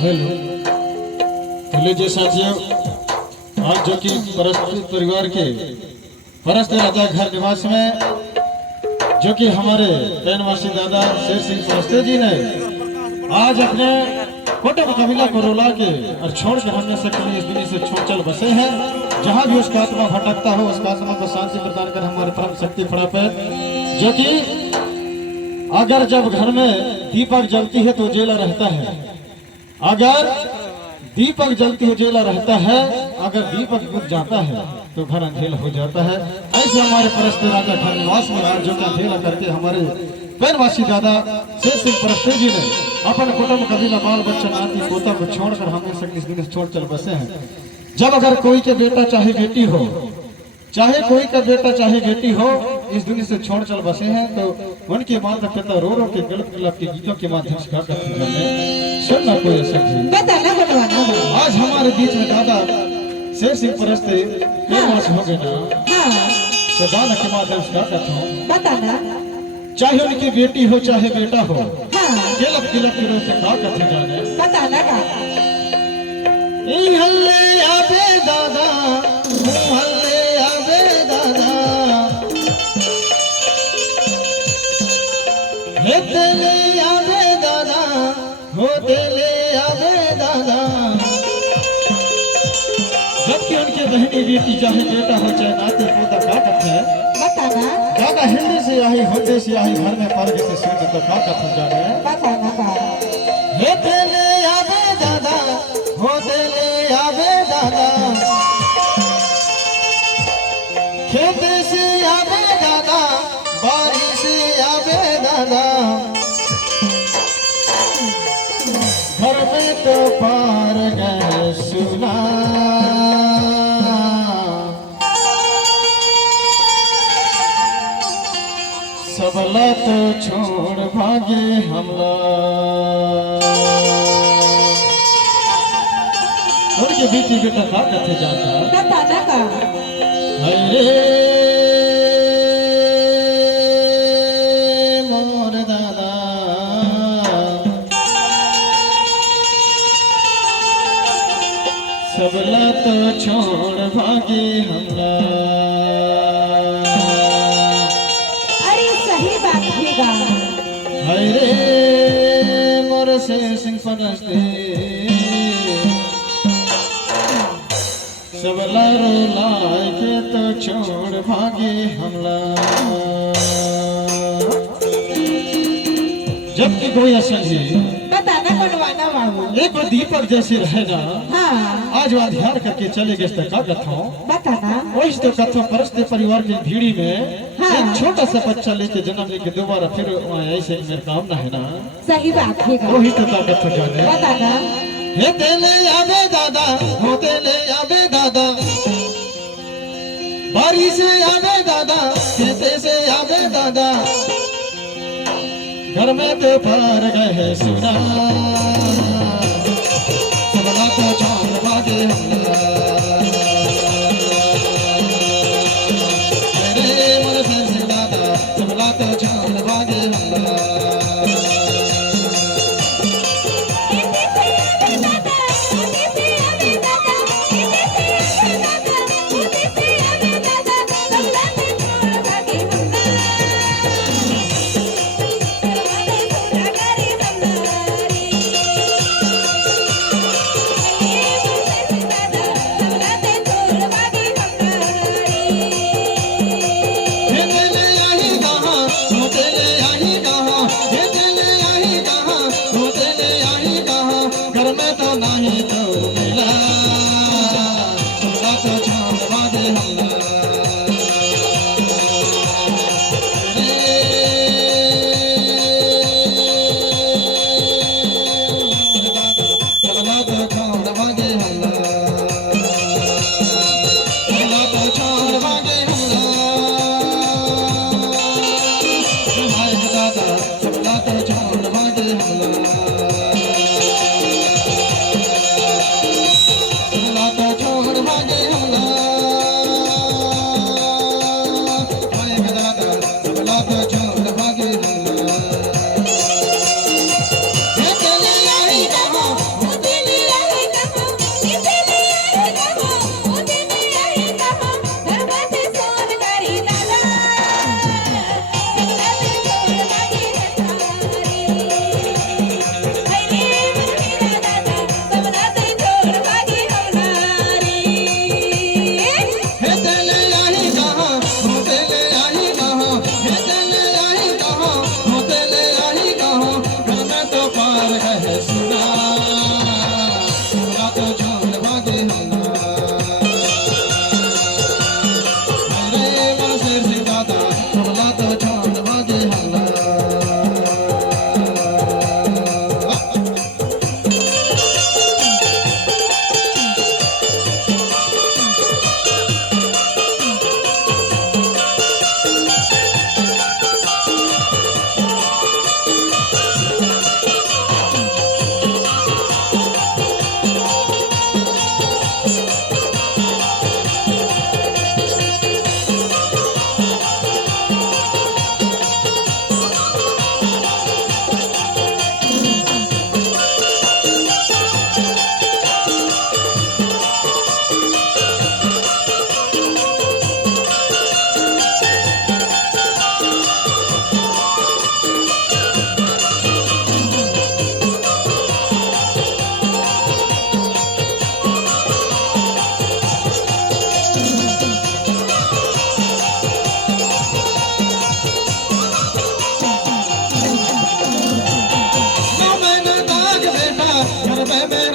Hello hello जी साथियों, आज जो कि परस्पर परिवार के परस्त राजा घर निवास में जो कि हमारे पैनवासी दादा शेर सिंह परस्ते जी ने आज अपने कुटुंब कबीला को रुला के और छोड़ कर हमने से इस दुनिया से छोड़ चल बसे हैं। जहाँ भी उसका आत्मा भटकता हो उसका आत्मा को शांति प्रदान कर हमारे परम शक्ति फड़ा पे, जो कि अगर जब घर में दीपक जलती है तो उजेला रहता है, अगर दीपक जलती हुई उजेला रहता है, अगर दीपक बुझ जाता है तो घर अंधेला हो जाता है। ऐसे हमारे परस्त राजा घर निवास में आज जो कि अंधेला करके हमारे पैनवासी दादा शेर सिंह परस्ते जी ने अपन कुटुंब कबीला बाल बच्चा नाती पोता को छोड़कर हम लोग इस दिन छोड़ चल बसे हैं। जब अगर कोई के बेटा चाहे बेटी हो, चाहे कोई का बेटा चाहे बेटी हो, इस दुनिया से छोड़ चल बसे हैं, तो उनके माता पिता रो रो के गलत गलत के गीतों के माध्यम से सुनना कोई ऐसा आज हमारे बीच में दादा शेर सिंह परस्ते हो गए ना, तो गाना के माध्यम से बताना, चाहे उनकी बेटी हो चाहे बेटा हो, गिलप गिलप के रो के कथे जाने बताना का हल्ले आबे दादा हल्ले आबे दादा हे तेले आबे दादा हो तेले आबे दादा। जबकि उनके बहनी बेटी चाहे बेटा हो चाहे नाते पोता का कथे बताना, दादा हिंदी से आई होते से आई घर में पड़ गए सुन तो का कथे जाने बताना का हे तेले आबे दादा हो तेले आबे दादा खेत से आबे दादा बारिश से आबे दादा घर में तो पार गए सुना सबला तो छोड़ भागे हमला। उनके बेटी बेटा का कथे जाता अरे मोर दादा सबला तो छोड़ भागे हमला। अरे सही बात है अरे मोर शेर सिंह परस्ते सबला रुलाए के तो छोड़ भागे हमला। जबकि कोई असल जी बताना बनवाना बाबू एक दीपक जैसे रहे ना, हाँ आज वह ध्यान करके चले गए का कथों बताना वही तो कथों परस्ते परिवार की भीड़ी में हाँ। एक छोटा सा बच्चा लेके जन्म लेके दोबारा फिर ऐसे मेरे काम ना है ना, सही बात है वही तो कथों जाने बताना हे तेले आबे दादा हो तेले आबे दादा बारी से आबे दादा खेते से आबे दादा घर में तो पार गए सुना सबला तो छोड़ भागे अरे मोर शेर सिंह दादा सबला तो छोड़ भागे घर में